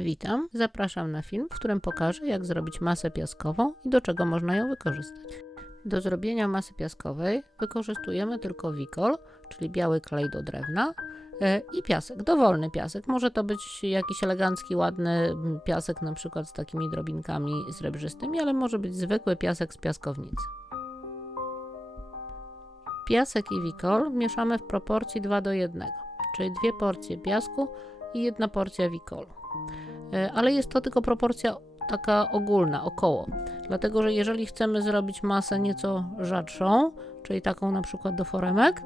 Witam, zapraszam na film, w którym pokażę, jak zrobić masę piaskową i do czego można ją wykorzystać. Do zrobienia masy piaskowej wykorzystujemy tylko wikol, czyli biały klej do drewna e, i piasek, dowolny piasek. Może to być jakiś elegancki, ładny piasek, na przykład z takimi drobinkami srebrzystymi, ale może być zwykły piasek z piaskownicy. Piasek i wikol mieszamy w proporcji 2 do 1, czyli dwie porcje piasku i jedna porcja wikolu. E, Ale jest to tylko proporcja taka ogólna, około. Dlatego, że jeżeli chcemy zrobić masę nieco rzadszą, czyli taką na przykład do foremek,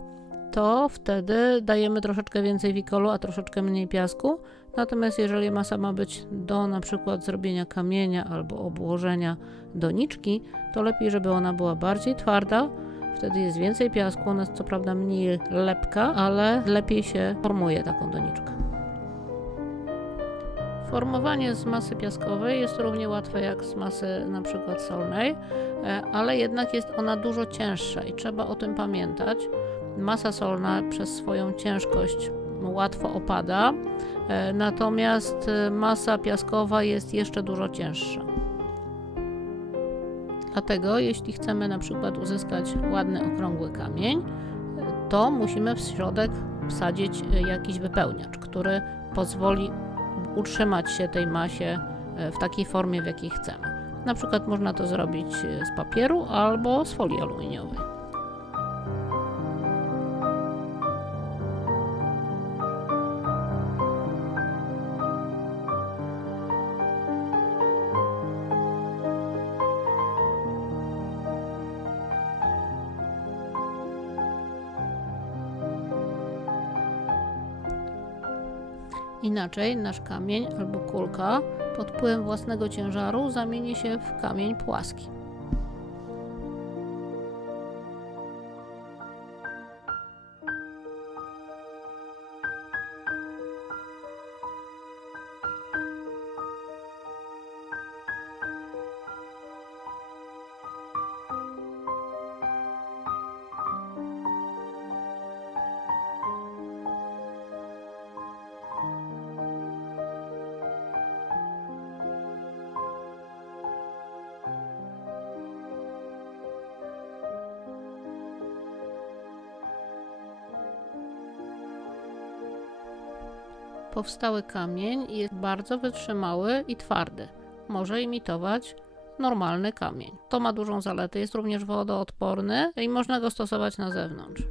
to wtedy dajemy troszeczkę więcej wikolu, a troszeczkę mniej piasku. Natomiast jeżeli masa ma być do na przykład zrobienia kamienia albo obłożenia doniczki, to lepiej, żeby ona była bardziej twarda. Wtedy jest więcej piasku, ona jest co prawda mniej lepka, ale lepiej się formuje taką doniczkę. Formowanie z masy piaskowej jest równie łatwe jak z masy na przykład solnej, e, ale jednak jest ona dużo cięższa i trzeba o tym pamiętać. Masa solna przez swoją ciężkość łatwo opada, e, natomiast e, masa piaskowa jest jeszcze dużo cięższa. Dlatego, jeśli chcemy na przykład uzyskać ładny, okrągły kamień, to musimy w środek wsadzić jakiś wypełniacz, który pozwoli utrzymać się tej masie e, w takiej formie, w jakiej chcemy. Na przykład można to zrobić e, z papieru albo z folii aluminiowej. Inaczej nasz kamień albo kulka pod wpływem własnego ciężaru zamieni się w kamień płaski. Powstały kamień jest bardzo wytrzymały i twardy. Może imitować normalny kamień. To ma dużą zaletę, jest również wodoodporny i można go stosować na zewnątrz.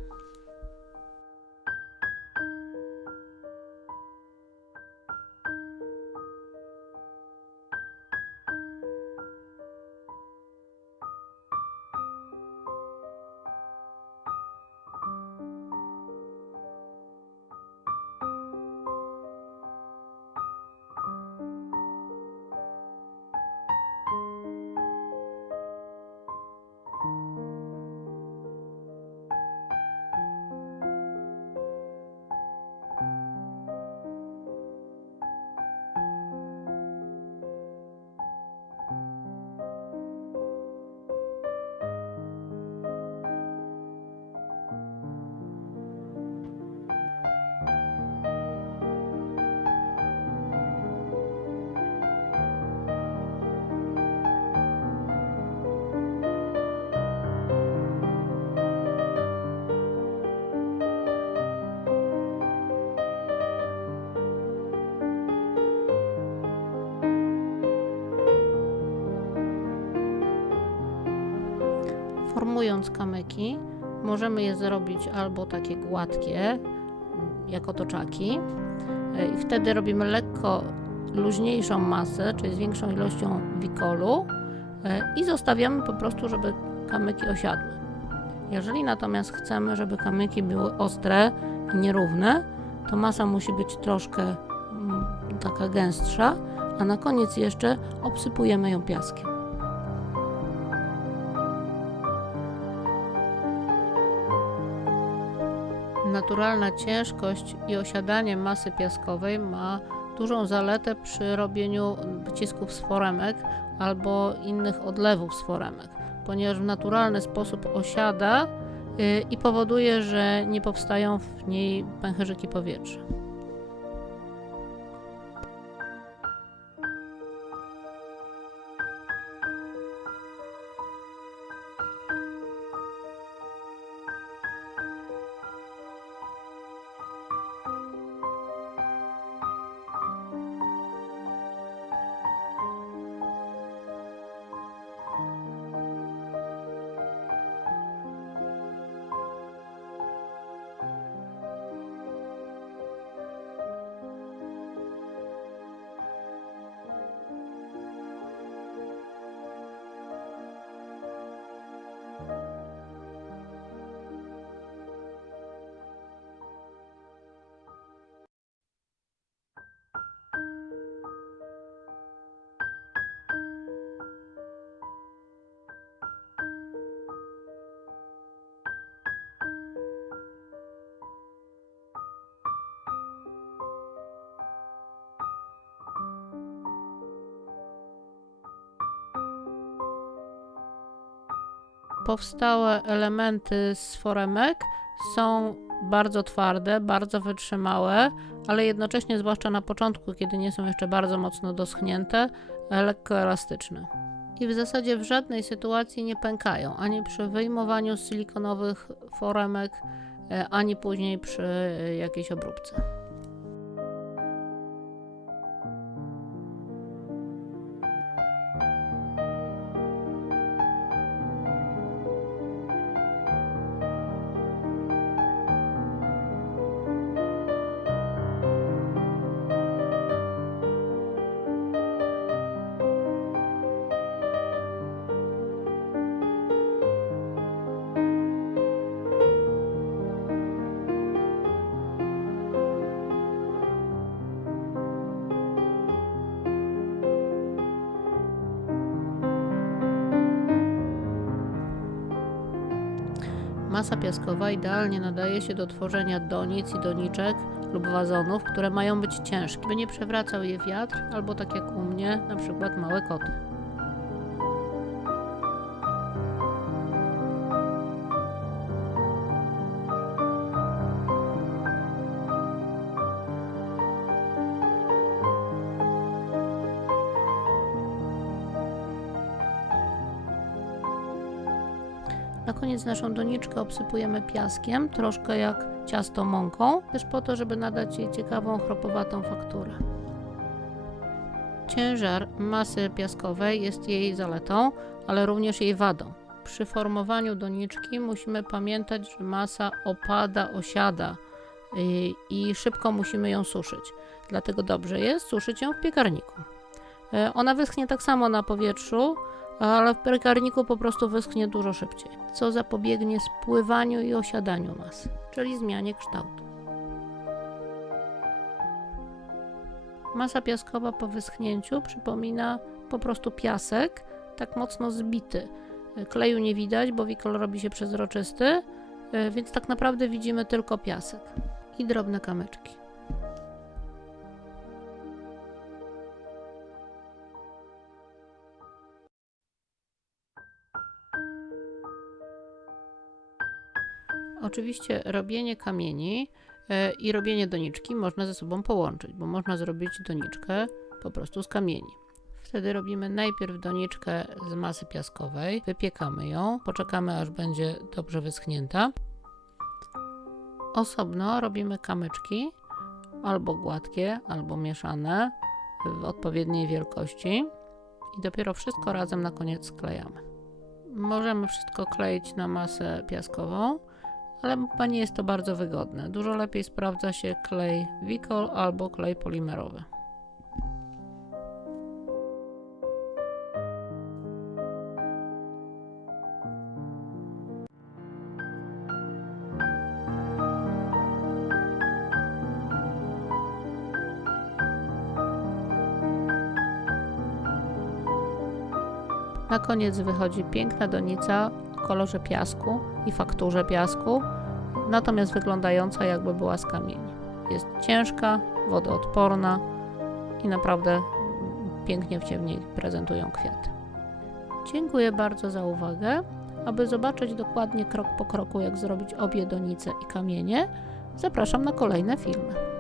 Formując kamyki, możemy je zrobić albo takie gładkie, jak otoczaki, e, i wtedy robimy lekko luźniejszą masę, czyli z większą ilością wikolu e, i zostawiamy po prostu, żeby kamyki osiadły. Jeżeli natomiast chcemy, żeby kamyki były ostre i nierówne, to masa musi być troszkę mm, taka gęstsza, a na koniec jeszcze obsypujemy ją piaskiem. Naturalna ciężkość i osiadanie masy piaskowej ma dużą zaletę przy robieniu wycisków z foremek albo innych odlewów z foremek, ponieważ w naturalny sposób osiada y, i powoduje, że nie powstają w niej pęcherzyki powietrza. Powstałe elementy z foremek są bardzo twarde, bardzo wytrzymałe, ale jednocześnie, zwłaszcza na początku, kiedy nie są jeszcze bardzo mocno doschnięte, lekko elastyczne. I w zasadzie w żadnej sytuacji nie pękają, ani przy wyjmowaniu silikonowych foremek, e, ani później przy e, jakiejś obróbce. Masa piaskowa idealnie nadaje się do tworzenia donic i doniczek lub wazonów, które mają być ciężkie, by nie przewracał je wiatr albo tak jak u mnie, na przykład małe koty. Na koniec naszą doniczkę obsypujemy piaskiem, troszkę jak ciasto mąką, też po to, żeby nadać jej ciekawą, chropowatą fakturę. Ciężar masy piaskowej jest jej zaletą, ale również jej wadą. Przy formowaniu doniczki musimy pamiętać, że masa opada, osiada yy, i szybko musimy ją suszyć. Dlatego dobrze jest suszyć ją w piekarniku. Yy, Ona wyschnie tak samo na powietrzu, ale w piekarniku po prostu wyschnie dużo szybciej, co zapobiegnie spływaniu i osiadaniu masy, czyli zmianie kształtu. Masa piaskowa po wyschnięciu przypomina po prostu piasek, tak mocno zbity. Kleju nie widać, bo wikol robi się przezroczysty, więc tak naprawdę widzimy tylko piasek i drobne kamyczki. Oczywiście robienie kamieni e, i robienie doniczki można ze sobą połączyć, bo można zrobić doniczkę po prostu z kamieni. Wtedy robimy najpierw doniczkę z masy piaskowej, wypiekamy ją, poczekamy aż będzie dobrze wyschnięta. Osobno robimy kamyczki, albo gładkie, albo mieszane w odpowiedniej wielkości i dopiero wszystko razem na koniec sklejamy. Możemy wszystko kleić na masę piaskową, ale chyba nie jest to bardzo wygodne. Dużo lepiej sprawdza się klej Wicol albo klej polimerowy. Na koniec wychodzi piękna donica kolorze piasku i fakturze piasku, natomiast wyglądająca jakby była z kamieni. Jest ciężka, wodoodporna i naprawdę pięknie w niej prezentują kwiaty. Dziękuję bardzo za uwagę. Aby zobaczyć dokładnie krok po kroku, jak zrobić obie donice i kamienie, zapraszam na kolejne filmy.